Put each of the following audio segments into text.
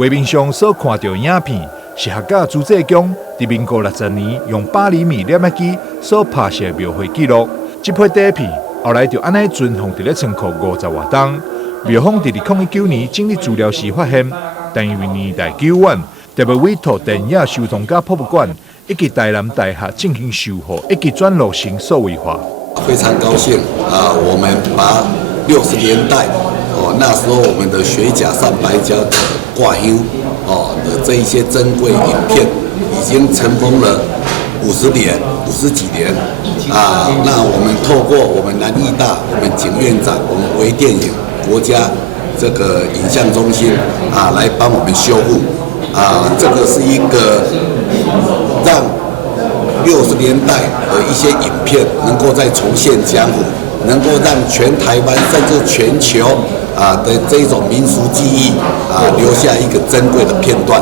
画面上所看到影片是客家朱济公伫民国60年用8厘米摄影机所拍摄庙会记录。这批底片后来就安尼存放伫咧仓库50多冬。庙方伫2019年整理资料时发现，但因为年代久远，特别委托电影收藏家博物馆以及台南大学进行修复以及转录成数位化。非常高兴啊！我们把60年代那时候我们的水甲上白胶的挂香的这一些珍贵影片，已经尘封了50几年啊。那我们透过我们南艺大、我们景院长、我们微电影国家这个影像中心啊，来帮我们修复啊。这个是一个让60年代的一些影片能够再重现江湖，能够让全台湾甚至全球的这一种民俗记忆留下一个珍贵的片段。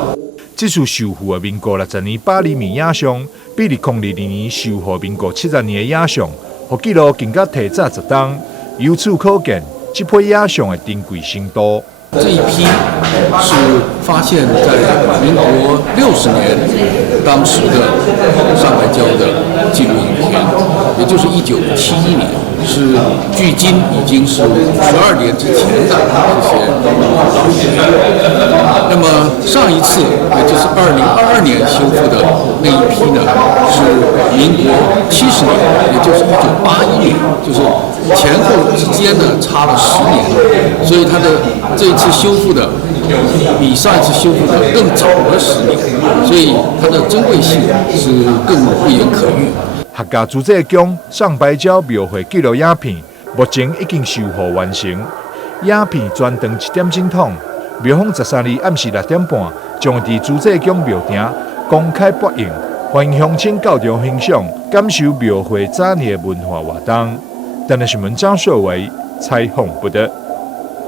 这次修复的民国60年8厘米影像，比2022年修复民国70年的影像，和记录更加提早10冬。由此可见，这批影像的珍贵程度。这一批是发现在民国60年当时的上白胶的记录影片，也就是1971年，是距今已经是12年之前的这些老影片。那么上一次，也就是2022年修复的那一批呢，是民国70年，也就是1981年，就是前后之间呢差了10年，所以它的这一次修复的比上一次修复的更早了10年，所以它的珍贵性是更不言可喻。客家朱济公上白胶庙会记录影片，目前已经修复完成。影片专长1点钟筒，庙方13日暗时6点半将伫朱济公庙埕公开播映，欢迎乡亲到场欣赏，感受庙会早年的文化活动。但是新闻张硕维采访不得。